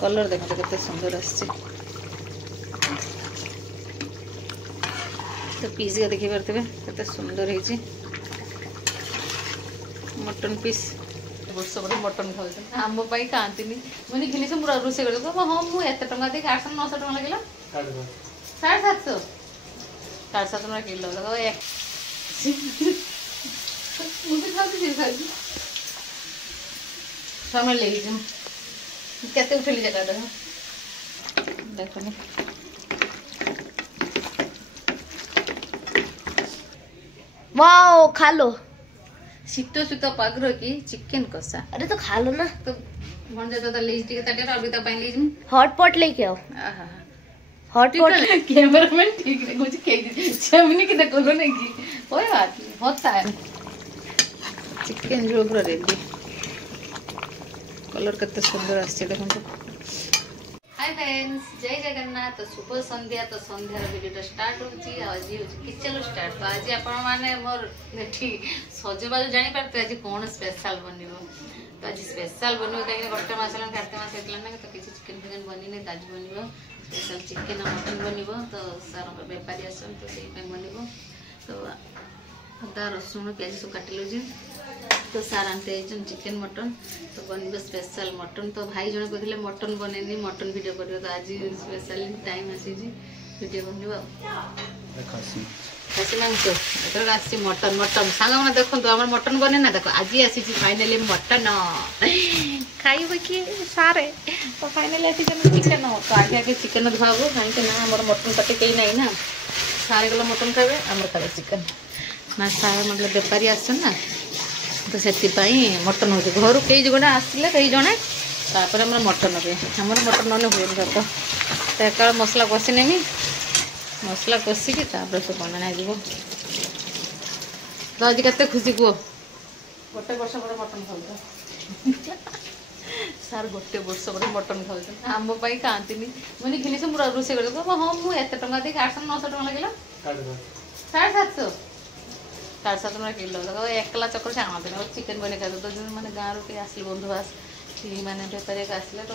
colour देखो केते सुंदर आछे तो पीस का देखि परतबे केते सुंदर हेछि मटन पीस वर्ष बड़े मटन खाऊ आम खाती मुझे घिनी से रोसे कर हाँ मुझे एत टाँग दे 800 900 टाँग लगे 750 750 किलो मुझे खाऊँ समय लेके केते उठेली जगह देख वाओ खा लो शीत शीत पाग्र की चिकन कषा अरे तो खा लो ना तो भण तो ले टिके ताटे अभी तो पानी ले हॉट पॉट लेके आओ आहा हॉट पॉट कैमरामैन ठीक है मुझे केक छमनी की देखो लो नहीं की कोई बात नहीं होता है चिकन जो पूरा रेडी कलर कितने सुंदर आछे देखो हाय फ्रेंड्स जय जगन्नाथ तो शुभ संध्या तो संध्यार वीडियो स्टार्ट होची आज किचन स्टार्ट तो आज आपण माने मोर नेठी सजबाज जानि पारते आज कोन स्पेशल बनिबो तो आज स्पेशल बनिबो काहे गोटे मासलन कार्तिक मास हेतला ना तो किछि चिकन फिकन बनि नै आज बनिबो स्पेशल चिकन मटन बनिबो तो सारा व्यापारी आसन तो सेही पे बनिबो तो अदा रसुन प्याज सब काटिलो जी तो सार आनते चिकन मटन तो बन स्पेशल मटन तो भाई जन कहते मटन बनेनी मटन वीडियो कर तो आज स्पेशल टाइम आसी वीडियो बन खसी मांस एथर आसी मटन मटन सांग मैंने देखो आम मटन बने ना देखो आज आसी फाइनाली मटन खाइब कि सारे तो फाइनाली आसी चिकेन तो आगे आगे चिकेन धुआबो कहीं आम मटन पार्टी कहीं ना ना सारे गला मटन खाए आम खाए चिकेन ना सारे मतलब बेपारी आसन ना तो से मटन हो घर कई जगह आसते कई जड़े तापर आम मटन हुए आम मटन नने हुए तो एक मसला कषि नेमी मसला कषिकी सब बना तो आज के खुशी कह गोटे वर्ष पर मटन खाऊ सार गोटे वर्ष पर मटन खाऊ आम खाती मुझे घिनी से रोसे कर हाँ मुझे एत टाँग दे 800 900 टाँग लगे 750 750 किलो एकला चक्कर से आनते चिकेन बने खाते तो मैंने गाँव रू आसले बंधुबास मैंने बेपारी आसले तो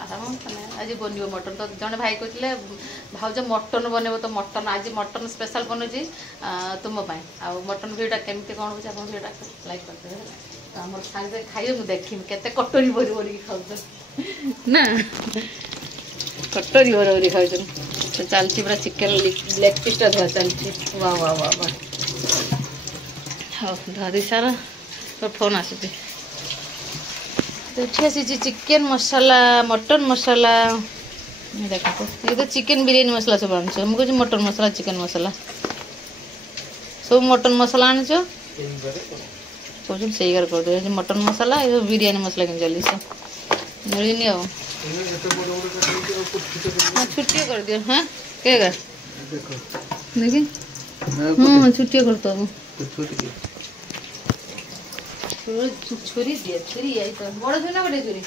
आराम मैंने आज बन मटन तो जड़े भाई कहते भाज मटन बनब तो मटन आज मटन स्पेशल बनुची तुम्हें आ मटन भिडियोटा केमती कौन हो भिडियोटा लाइक करते तो आम सागे खाइए मुझे देखी केते कटोरी भरी भरी खाऊ ना कटोरी भरी भरी खाऊ तो चलती पूरा चिकेन लेग पीसटा धुआ चलती वाह वाह वाह वाह हाँ धादी सारा तो फोन आसुची तो आसी चिकेन मसाला मटन मसाला देखो ये तो चिकेन बिरयानी मसला सब आन मुझे मटन मसाला चिकेन मसाला सब मटन मसाला आन सब से कर दे मटन मसाला ये बिरयानी मसला कि चली मिलनी आ छुट्टी कर दियो हाँ क्या देखिए हाँ छुट्टी कर दो छुरी दिए छुरी आई तो बड़ छुरी ना बड़े छुरी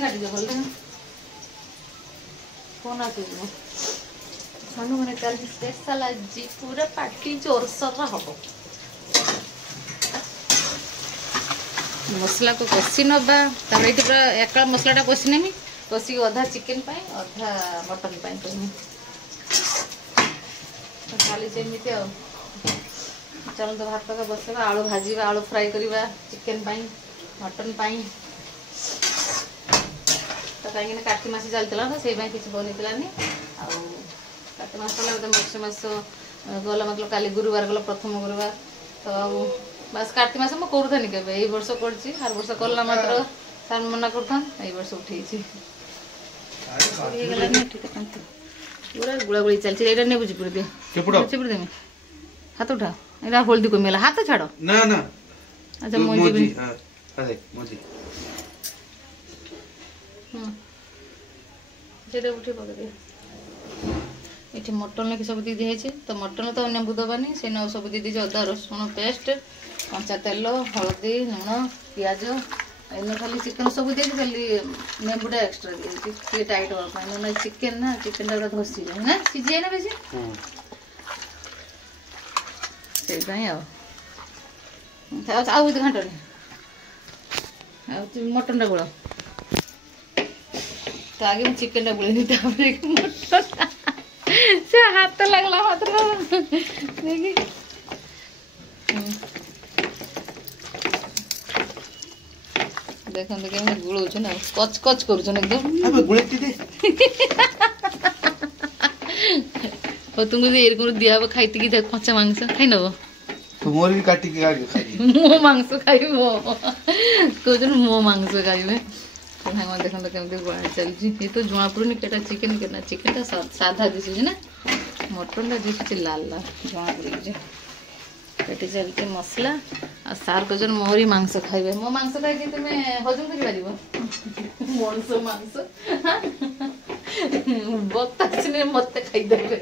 काटी दो भल कौन आस सानू मैंने कल स्पेशल आज पूरा पार्टी जोरसोर हम मसला को कषि नवा ये पूरा एक मसलाटा कषि नेमी कषि अधा चिकेन अधा मटन कहमी खाली सेमती चलो तो भात का बसवा आलू भाजी आलू फ्राए करवा चिकेन मटन तो कहीं कार्तिक मास चलता ना से किसी बनईलानी कार्तिक मास गला मार्च मास गला मतलब काली गुरुवार गला प्रथम गुरुवार तो बस कार्तिक मास मुझे करूथानी के वर्ष कर हर वर्ष कला मात्र सार मना कर वर्ष उठे पूरा गुड़ा गुड़ी चलती ये नहीं बुझी पड़े चिपुड़ हाथ उठा ये हल्दी को मेला हाथ छाड़ ना ना अच्छा मोजी अरे मोजी जेटा उठे पकड़ ये मटन की सब दीदी है तो मटन तो अन्य बुधवानी से न सब दीदी अदा रसुण पेस्ट कंचा तेल हल्दी लुण पिज इन खाली चिकेन सब दी खाली नेबुटा एक्सट्रा दी टाइट हाँ चिकेन ना चिकेन टा धसी जाए ना सीझे ना बेसी से घाट मटन टा गोल तो आगे मैं चिकन बुले मटन से हाथ लगला मात्र देखी देखो केमी गुड़ौछ ना कच कच करुछ एकदम तुमको एरकम दिया खाई कच्चा मांस खाई नब मोर भी काटी मो मांस खाइब कौन मो मांस खाइबे भाई देखो तो केमती बना चलती ये तो जुआ पड़ूनी केटा चिकेन केटा चिकेन साधा दिशुच ना मटन टा दिशुच लाल लाल जुआ पड़ी ये चलती मसला आ सार कौन मोरी मांस खाइबे मो मांस खाई तुम्हें हजम कर मनुष मांस बताने मत खाईदेवे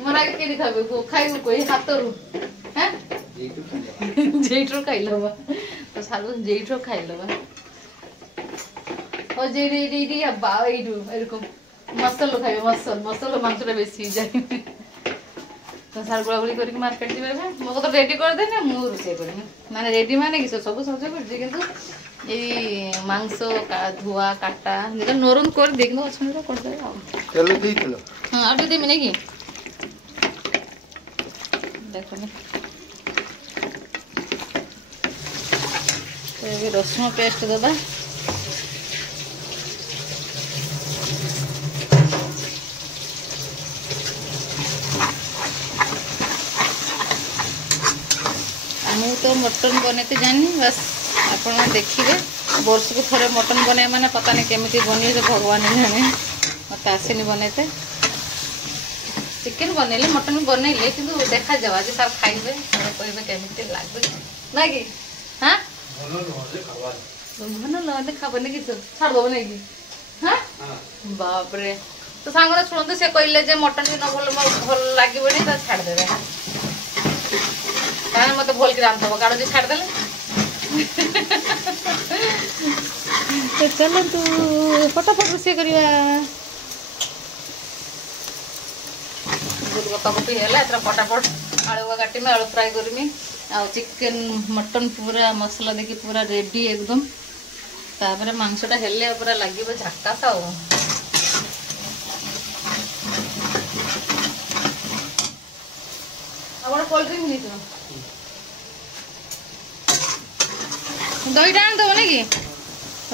मोर आगे के खाबे खाइबू कोई हाथ रू जेठू खाइलबा तो सारू जेठू खाइलबा और जे रे अब्बा एडू एरकम मसाला खाइबे मसाला मांसटा बेसी जाय तो सार गुड़ागुड़ी करके मार्केट जीबे मो तो रेडी कर दे ना मु रोसे करबे माने रेडी माने कि सब सज कर जे किंतु ए मांस का धुआ काटा जे नरम कर दे किंतु अछन तो कर दे आ चलो दी चलो हां आटू दे मिने की देखो ना ये रसुन पेस्ट दबा मु तो मटन बनते जानी बस आप देखिए वर्ष को थोड़े मटन बने मैंने पता नहीं केमी बन भगवान जाने मत आसेनी बनते चिकेन बनइले मटन बनइले किंतु देखा जावा जे सार खाइबे कहबे केमी लागबे ना कि हाँ भन लगे खाबने कि छाड़ दब नहीं कि हाँ बाप रे तो सांग शुणु से कहले जे मटन भी न भल लगे तो छाड़देवे मत भल कि रांधब गाड़ जे छाड़देले तो चलो तू फटाफट रोषे करवा गोलगप्पा है फटाफट आलू काटमी आलू फ्राए करमी आ चिकेन मटन पूरा मसला देखी पूरा रेडी एकदम तापर मांसटा हेले पूरा लगे झाकास आ कोल्ड ड्रिंक नहीं दही आन दब ना कि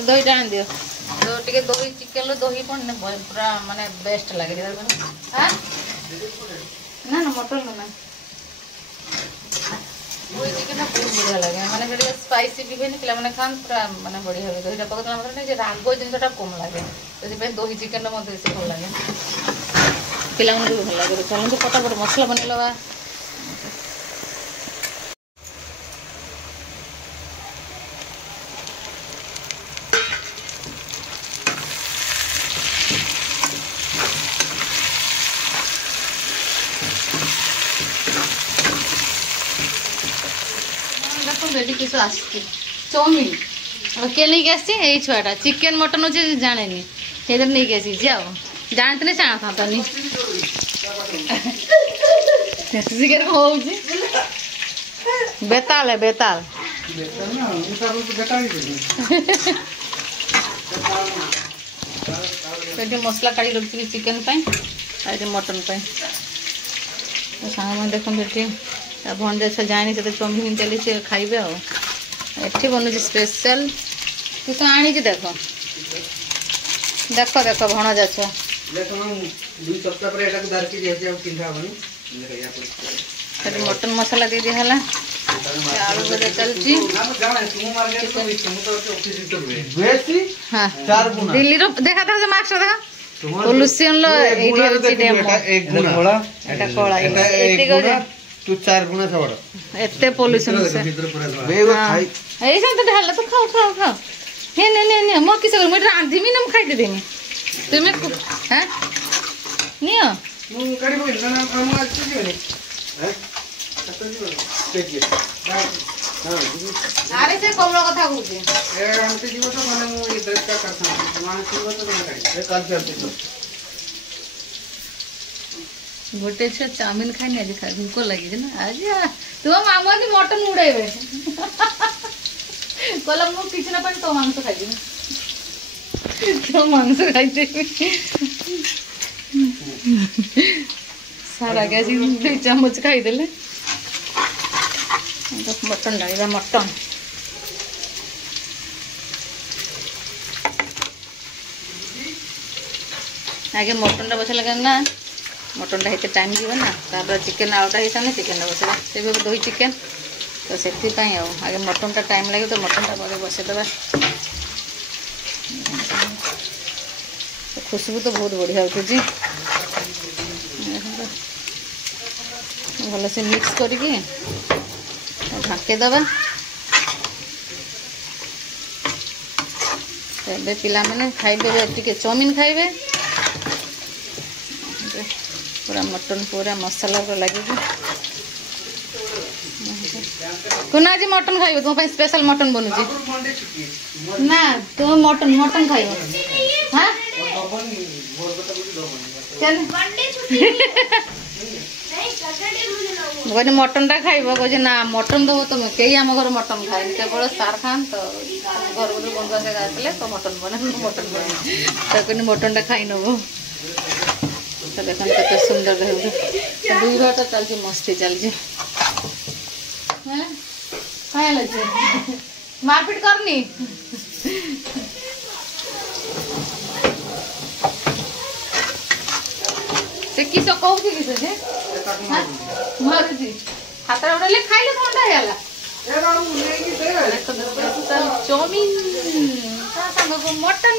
दही आन दियो तो टे दही चिकेन दही पड़ने पूरा माने बेस्ट लगे हाँ ना ना मटन ना वही चिकेन बहुत बढ़िया लगे मैंने स्पाइसी भी हुए पे मैंने खान पूरा मैंने बढ़िया हुए दहीटा पकड़ा मतलब राग जिनटा कम लगे तो दही चिकेन मत बेस भल लगे पे भी भल लगे चलते फटाफट मसला बनइलवा रेडी किस आसती चाउमिन के नहीं आसी यही छुआटा चिकेन मटन अच्छे जाने से नहीं आसी जाओ जानते नहीं जाना था नहीं चिकेन हो बेताल है बेताल मसला काढ़ी रखी चिकेन मटन सांग देख बेटी भंजा छुआ जानी से चाउमिन चली खाइबे आठी बनू स्पेशल किस आनी देख देख देख भणजा छुआ मटन मसला दे दिया आलू भजा चलती हाँ दिल्ली देखा था मार्क्स देखा पोल्यूशन तू 4 गुना सबड़ एते पोल्यूशन से ए सब तो ढाल तो खाओ खाओ खाओ हे ने मो किस कर मैं रांधी मी नम खाई देमी तुमे हैं नियो मु करी बोल ना हम आज के नहीं हैं कत जीवन देखिए हां अरे से कमलो कथा कहू ए हमते जीव तो माने मु ई ड्रेस का करता मान जीव तो ना करी ए काल चलते गोटे छुआ चाउमिन खाई आज खा भूक लगी ना आज तुम मामू आज मटन उड़ेबे कहला मु किसी ना तो मांस खाई क्या मांस खाइते सारा क्या जी 2 चम्मच खाईदेले मटन डाल मटन आगे मटन टा बसला करना मटन टा हेते टाइम जीव ना तापर चिकन आउटा ही सामने चिकन बसला से भी दही चिकन तो से आगे मटन टा टाइम लगे तो मटन टा बड़े बसईदे खुशबू तो बहुत बढ़िया उठुची भल से मिक्स करके ढाकेदबा ए पिला मैंने खाइबे टिके चाउमीन खाइबे पूरा मटन पूरा मसाला लगे कुना आज मटन खाइबे तुम स्पेशल मटन बनुची ना तुम मटन मटन खाइबो हां कहने मटन टा खाइब कहे ना मटन दब तुम कई आम घर मटन खाए केवल सार खान तो घर गोटे बंधुआ से आसले तो मटन बने मटन बने तो कहने मटन टा खाई नब तो देख के सुंदर देख 2 घंटा चलती मस्ती चलती मारपीट करनी से किस कहू कि से मारुजी हाथ उड़े खाइले ठंडा हैला चाउमीन मटन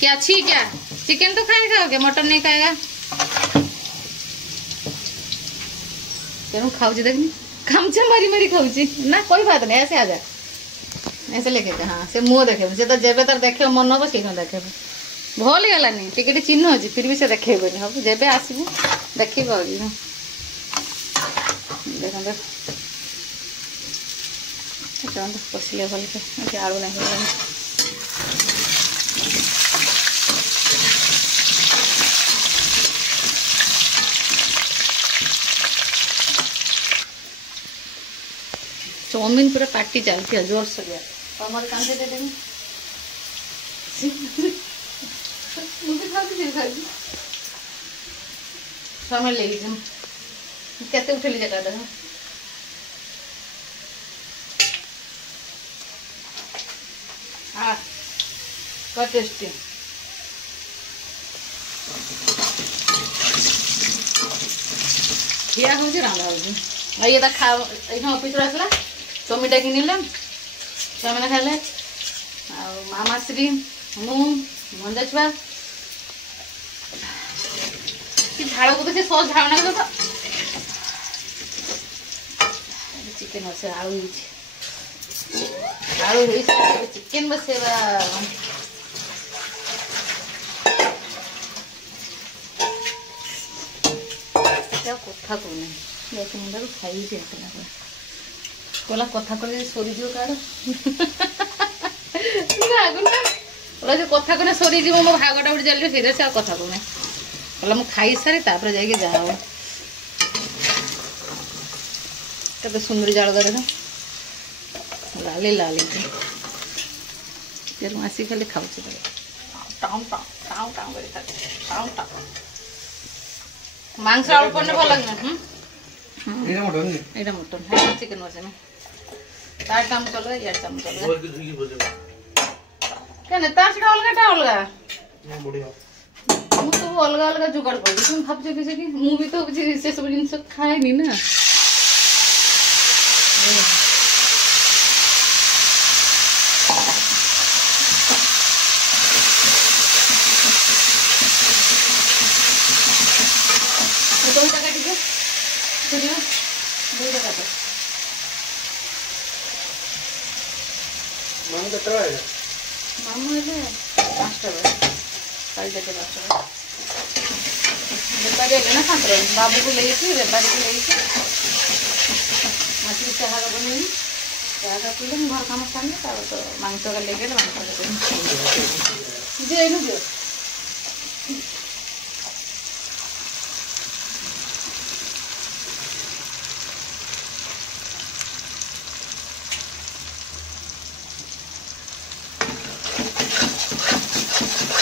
क्या छी क्या चिकन तो खाए खाओगे मटन नहीं खाएगा क्यों खाऊ देखनी खामचे मारी मारी खाऊची ना कोई बात नहीं ऐसे आ जा ऐसे लेके हाँ से मुँह देखे से तो जेबे तार देखे मन हम से देखे भल गलानी टिके चिन्ह अच्छी फिर भी से देखेबनी हम जेबे आसबू देख देखते पशिले भल के आलू नहीं चाउमीन पूरा पार्टी चलती है जोर से हमारे कांदे दे देंगे समय ले कैसे उठे लीजिए कर का टेस्टी खिया हूँ रांधा हूँ ये खा ऑफिस आसला चाउमीन किनिले चाउमीन खाइले मामाश्री मु मंजा छुआ झाड़ को तो से सॉस झाड़ ना तो चिकन बसे आलू आलू चिकन बसेवा कथा कहूना देख मुझे खाई कहला कथा कह सरीज कार बोला जो कथा कहना सरीज मो भागटा उठी चलिए सीधे से कथा कहूना कहला मुझे खाई सारी तापर जाके जा के सुंदर जाल कर लाली लाली तेरे आसिक खाली खाऊ town town town town town town मांस आलू पड़ने भल लगे मटन चिकेन बसे तार काम चल यार काम चल क्या तार से अलग अलग मुझे अलग अलग जुगाड़ कर तुम भाव किसी कि मुझे तो से सब जिन खाएनी ना मामू है 5टा बजे 5:30 बेपारी है ना खाते बाबू को लेके बेपारी को लेके मछली चाह बनी चाह पीले घर काम सामने तो मांस का लेके मांस जे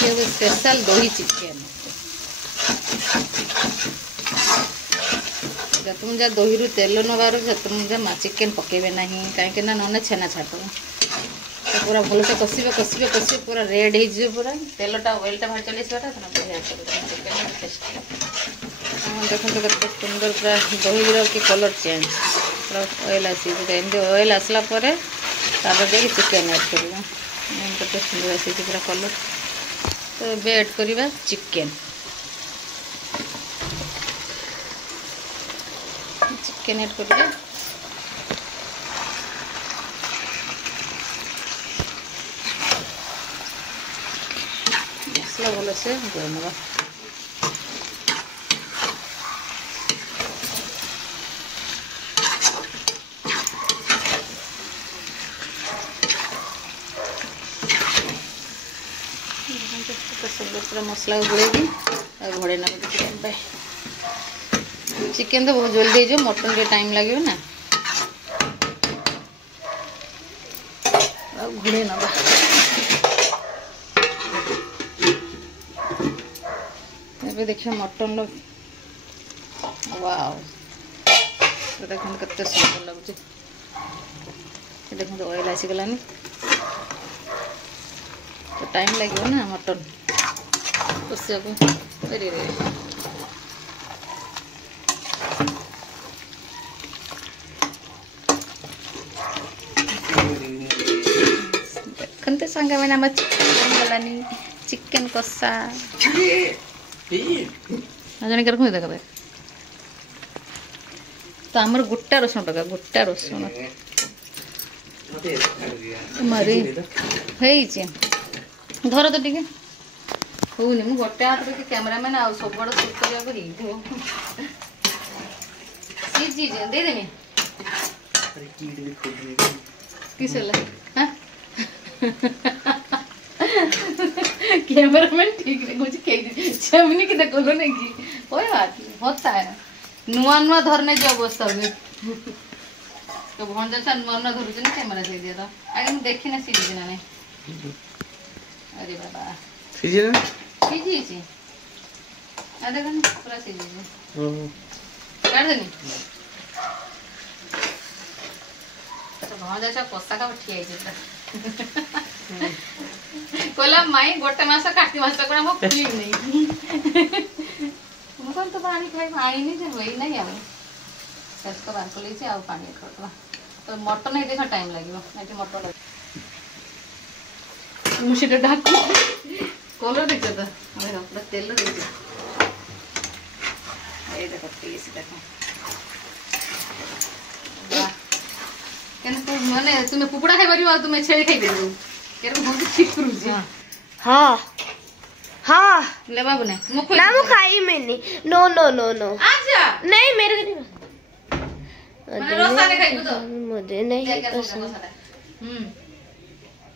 ये स्पेशल दही चिकेन तुम जा दही रु तेल नबार तुम जा चिकेन पकेबे ना कहीं ना छेना छाड़ तो पूरा भल से कषे कषे कषे पूरा रेड हो पूरा तेलटा ऑयलटा बाहर चले देखो कत सुंदर पूरा दही कि कलर चेंज पूरा ऑयल आसी ऑयल आसला चिकेन ऐड करवा कत सुंदर आसी पूरा कलर तो ये ऐड करवा चिकेन चिकेन ऐड करवा मसला भल से गरम पूरा मसला गोड़ेगी और घोड़े ना चिकेन पे चिकेन तो बहुत जल्दी जो मटन के टाइम लगे ना घोड़े ना देखिए मटन लो वाओ देखो कते सुंदर लगुच देखो ऑयल आसीगलानी तो टाइम लगे ना मटन कषिया देखते सांगे मैंने आम चिकेन गलानी चिकेन कषा जन कर देख तो आमर गोटा रसुण पका गोटा रसुण मारी धर तो टे होनी मु गोटे हाथ में कैमरामैन आ सब बड़ शूट करने सीझी दे देमी किस कैमरामैन ठीक नहीं कुछ छमनी की देखो नहीं की कोई बात नहीं होता है नुआ नुआ धरने जो अवस्था हुए तो भण जा नुआ नुआ धरुछ ना कैमरा दे दिया तो आगे मैं देखी ना सीधी ना नहीं अरे बाबा सीझी ना सीझी छी आ देखो ना पूरा सीझी काट देनी तो भण जा कसा का उठी आई कोला माई गोटे मास काटी मास को हम क्लीन नहीं तो पानी खाई पानी नहीं जे होई नहीं आवे सेट को बार को लेछि आ पानी खटवा तो मटन नहीं देखा टाइम लागिवो नहीं मटन मुशीटा ढाकू कलर देख तो अरे पूरा तेल देख ए देखो पीस देखो वाह केन को माने तुमे कुकुड़ा खाइ परिबो तुमे छेली खाइ परिबो केर बहुत ठीक करू हां हाँ ले बाबू ने ना वो खाई मैंने नो नो नो नो आजा नहीं मेरे को नहीं मैंने रोसा ने खाई तो मुझे नहीं पसंद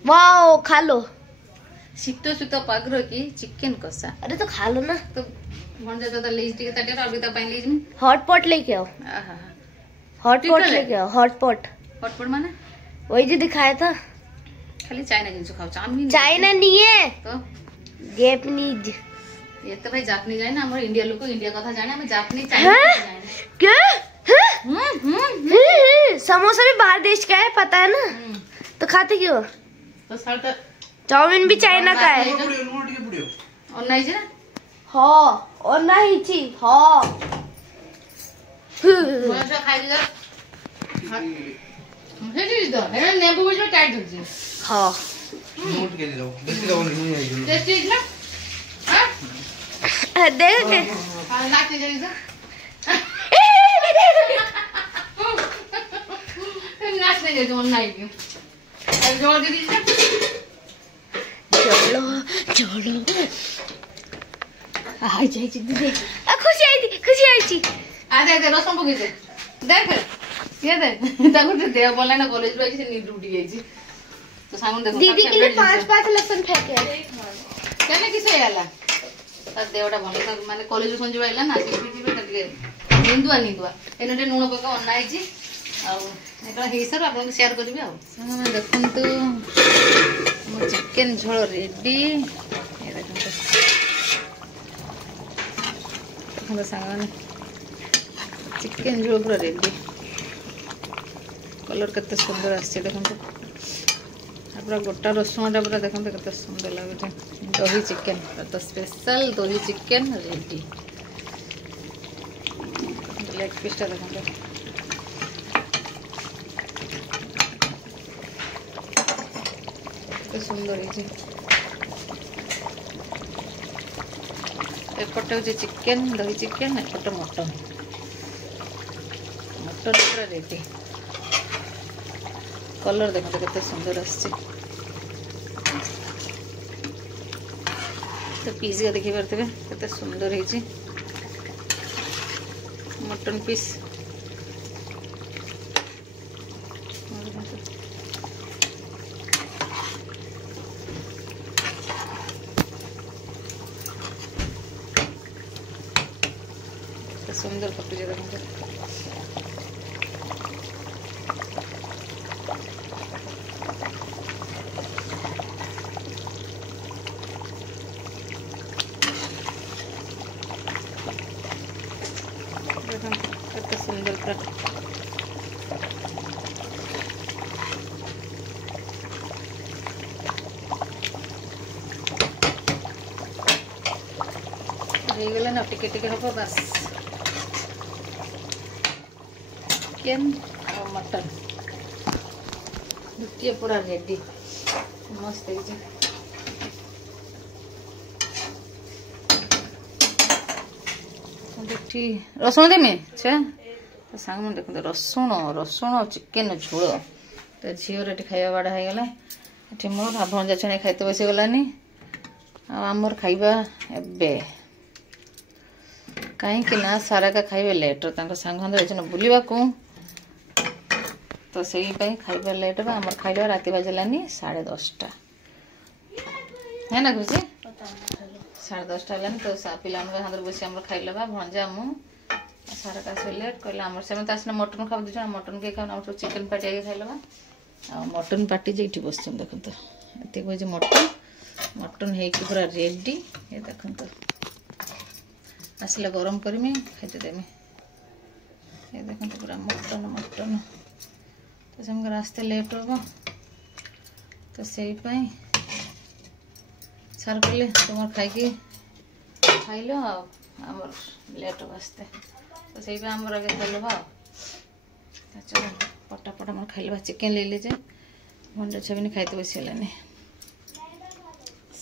वाओ खा लो सीतो सीतो पागरो की चिकन कसा अरे तो खा लो ना तो मन जा तो लीज टिके ताटे और बिता पाइन लीज में हॉट पॉट लेके आओ आहा हॉट पॉट लेके आओ हॉट पॉट माने वही जो दिखाया था खाली चाइना जिंस खाओ चाउमीन चाइना नहीं है तो जापानीज ये तो भाई जापानीज है ना हमारे इंडिया लोग को इंडिया कथा जाने हमें जापानीज चाइना जाने क्या समोसा भी बाहर देश का है पता है ना तो खाते क्यों तो सर तो चाउमीन भी चाइना का है और नहीं जी हाँ और नहीं छी हाँ कौन सा खाई जा हे जी दो है नींबू भी जो टाइट हो जी हाँ नोट के दो बेसी दो नहीं है टेस्टी ना हां देख के हां लाते जाई जा नाच नहीं जो नहीं क्यों अब जोड़ दे दीजिए चलो चलो आई जाई जी दे खुशी आई थी आ दे रसम पकी दे देख ये दे ताको दे बोला ना कॉलेज रो से नींद उठी गई जी तो सामने देखो दीदी के लिए 5 लसन फेंके केने किसे आला तर देवटा भले तो माने कॉलेज कोन जइला ना पीपी तके निंदुआ एनटे नुण पका अन्ना आइची आ एटा हेसर आपन शेयर करबी आ संग में देखंतु मो चिकन झोल रेडी ये देखते सांग चिकेन झोल पूरा रेडी कलर केते सुंदर आछे देखते पूरा गोटा रसुण पूरा देखते केते सुंदर लगे दही चिकेन तो स्पेशल दही चिकेन रेडी लेग पीस देखते सुंदर एपटे हूँ चिकेन दही चिकेन एपटे मटन मटन पूरा रेडी कलर देखते केते सुंदर आछे तो पीस का देखी पारे केते सुंदर है मटन पीस सुंदर पकड़ी देखते सुंदर पूरा गला ना टिके टिके हम बस चिकेन और मटन दुटिया पूरा रेडी मस्त है रसुण देमी छे तो सांग मन देखते रसुण रसुण चिकेन झोल तो झीवर ये खाଇବା बाड़ा हो गला ये मोर आपण जाने खाइते बसी गलानी आमर खाइबा एबे कहीं ना सारा का खाइबे लेट सांग बुलवा को तो से खाइबा लेट आमर खाइबा राति बाजलानी 10:30 है ना खुशी 10:30 है तो पिला हाथ बस खाइल भंजा मु सारा का लेट कहला से मटन खा दे मटन के खाऊ चिकेन पार्टी आगे खाइल मटन पार्टी जे बस देखते ये कहे मटन मटन है पूरा रेडी ये देखते आसला गरम करमी खाते देमी ये देखते पूरा मटन मटन तो से आस्ते लेट हम तो से सार कहले तुम खाई खाइल आमर लेट आस्ते तो से आमर आगे खाइल चलो पटापट आम खाइल चिकेन ले लीजे भंडा छबिनी खाइते बस गलानी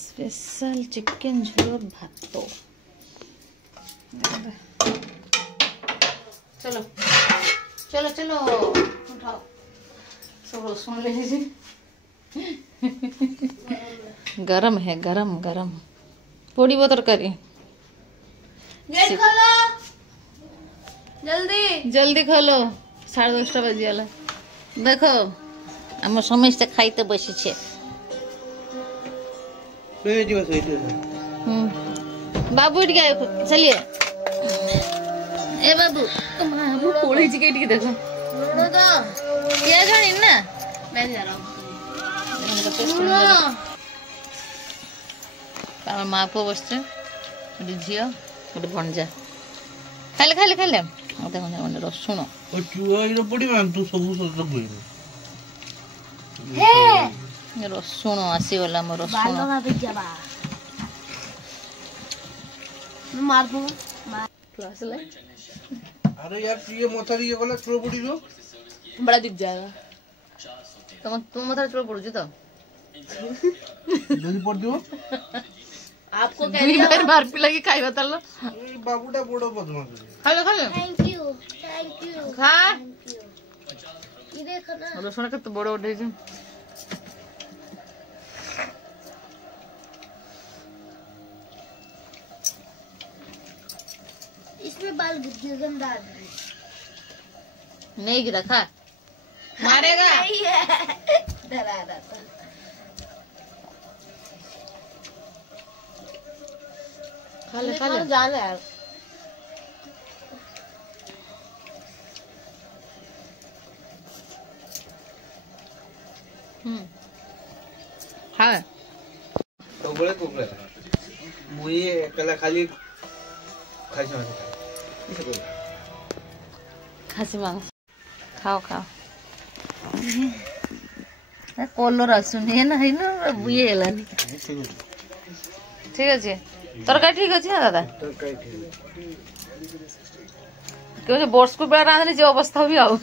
स्पेशल चिकेन झोल भात चलो चलो चलो उठाओ सब रसुन ले लीजिए गरम है गरम गरम पड़ो तरकारी जल्दी जल्दी खोलो 10:30 बजीगला देखो आम समस्ते खाइते बसी छे बाबू चलिए ए बाबू बाबू कोड़ी के देखो क्या जानी ना मैं जा रहा हूँ माँ पुआ बस गोटे झी गोटे भंजा खाले खाले खाले देखो रसुण रसुण आसीगला मोर रसुण मार दूंगा क्लास ले अरे यार ये मोथा ये गला थ्रो पड़ी जो बड़ा दिख जाएगा तुम मथा चलो पड़ू तो जल्दी पड़ दियो आपको दुई बार मार पिला की खाइबा तल्लो बाबूटा बड़ो बदमाश खा लो थैंक यू खा ये देखो ना रसुण के तो बड़ उठे छ इसमें बाल गंदा नहीं गिरा खा मारेगा डरा रहा था खा ले जान यार हाँ तो बड़े मुई एकला खाली खाइछ माछ किसे बोल खासी मांस खाओ खाओ कलर आसुनी है ना ये हेलानी ठीक अच्छे तरकारी ठीक अच्छे ना दादा तरकारी ठीक क्यों बर्ष को बेला रांधले जे अवस्था भी आउ